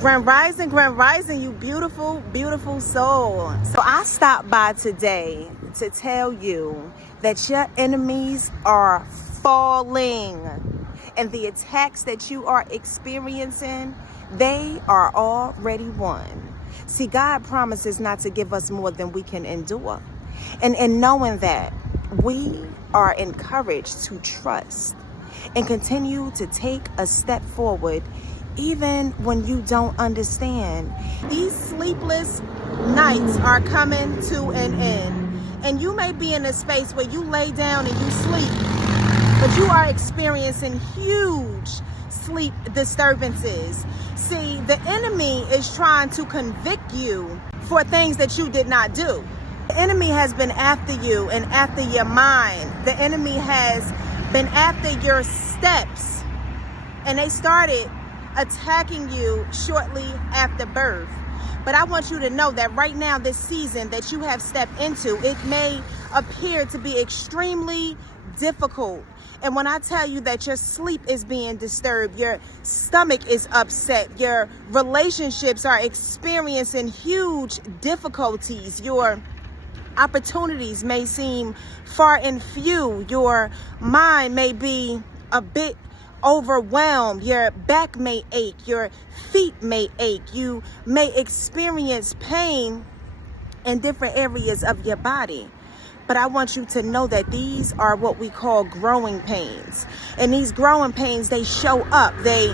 Grand rising, you beautiful, beautiful soul. So I stopped by today to tell you that your enemies are falling, and the attacks that you are experiencing, they are already won. See, God promises not to give us more than we can endure. And in knowing that, we are encouraged to trust and continue to take a step forward even when you don't understand. These sleepless nights are coming to an end. And you may be in a space where you lay down and you sleep, but you are experiencing huge sleep disturbances. See, the enemy is trying to convict you for things that you did not do. The enemy has been after you and after your mind. The enemy has been after your steps. And they started attacking you shortly after birth. But I want you to know that right now, this season that you have stepped into, it may appear to be extremely difficult. And when I tell you that your sleep is being disturbed, your stomach is upset, your relationships are experiencing huge difficulties, your opportunities may seem far and few, your mind may be a bit overwhelmed, your back may ache, your feet may ache, you may experience pain in different areas of your body. But I want you to know that these are what we call growing pains. And these growing pains, they show up. They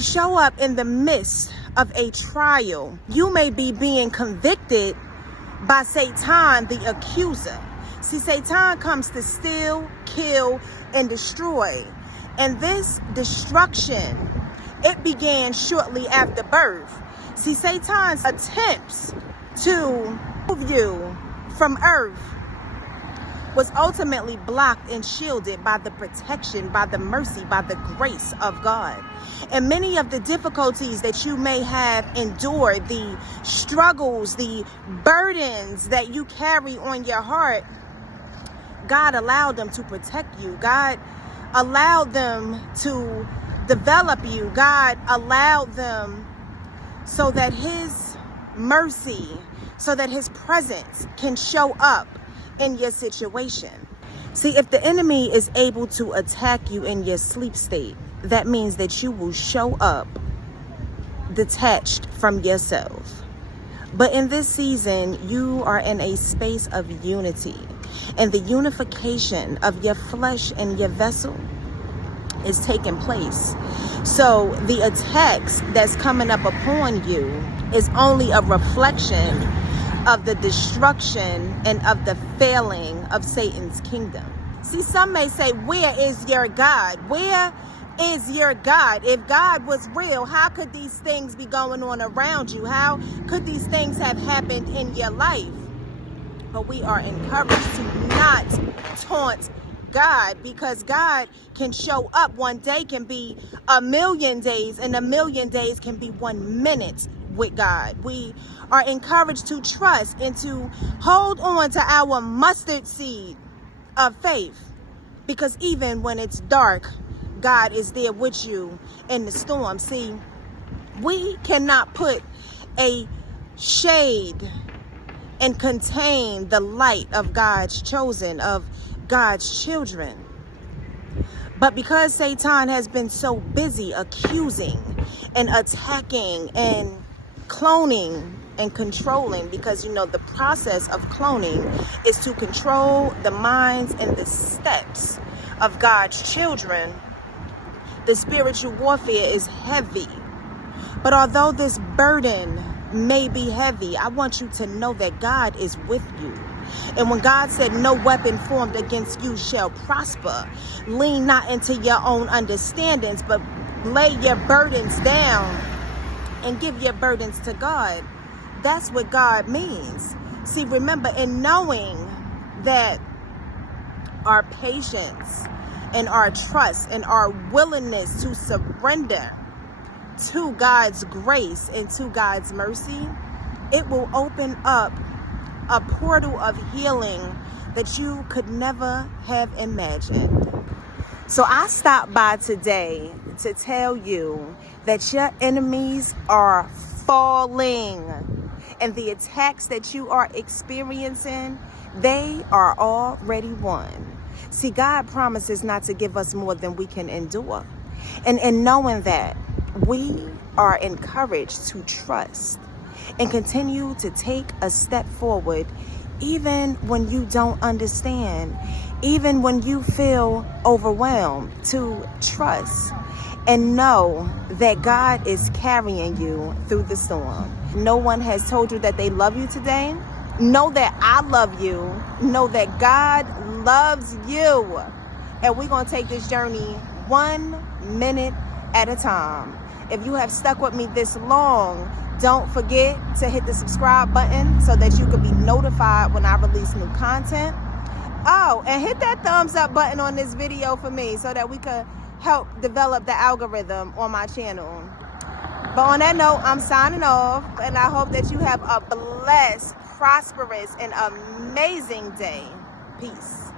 show up in the midst of a trial. You may be being convicted by Satan, the accuser. See, Satan comes to steal, kill, and destroy. And this destruction, it began shortly after birth. See, Satan's attempts to move you from earth was ultimately blocked and shielded by the protection, by the mercy, by the grace of God. And many of the difficulties that you may have endured, the struggles, the burdens that you carry on your heart, God allowed them to protect you. God allowed them to develop you. God allowed them so that His mercy, so that His presence can show up in your situation. See, if the enemy is able to attack you in your sleep state, that means that you will show up detached from yourself. But in this season, you are in a space of unity, and the unification of your flesh and your vessel is taking place. So the attacks that's coming up upon you is only a reflection of the destruction and of the failing of Satan's kingdom. See, some may say, where is your God? Where is your God? If God was real, how could these things be going on around you? How could these things have happened in your life? But we are encouraged to not taunt God, because God can show up. One day can be a million days, and a million days can be 1 minute with God. We are encouraged to trust and to hold on to our mustard seed of faith, because even when it's dark, God is there with you in the storm. See, we cannot put a shade and contain the light of God's chosen, of God's children. But because Satan has been so busy accusing and attacking and cloning and controlling, because you know the process of cloning is to control the minds and the steps of God's children, the spiritual warfare is heavy. But although this burden may be heavy, I want you to know that God is with you. And when God said, no weapon formed against you shall prosper, lean not into your own understandings, but lay your burdens down and give your burdens to God. That's what God means. See, remember, in knowing that our patience and our trust and our willingness to surrender to God's grace and to God's mercy, it will open up a portal of healing that you could never have imagined. So I stopped by today to tell you that your enemies are falling, and the attacks that you are experiencing, they are already won. See, God promises not to give us more than we can endure. And in knowing that, we are encouraged to trust and continue to take a step forward, even when you don't understand, even when you feel overwhelmed, to trust and know that God is carrying you through the storm. No one has told you that they love you today. Know that I love you. Know that God loves you. And we're going to take this journey 1 minute at a time. If you have stuck with me this long, don't forget to hit the subscribe button so that you can be notified when I release new content. Oh, and hit that thumbs up button on this video for me so that we can help develop the algorithm on my channel. But on that note, I'm signing off, and I hope that you have a blessed, prosperous, and amazing day. Peace.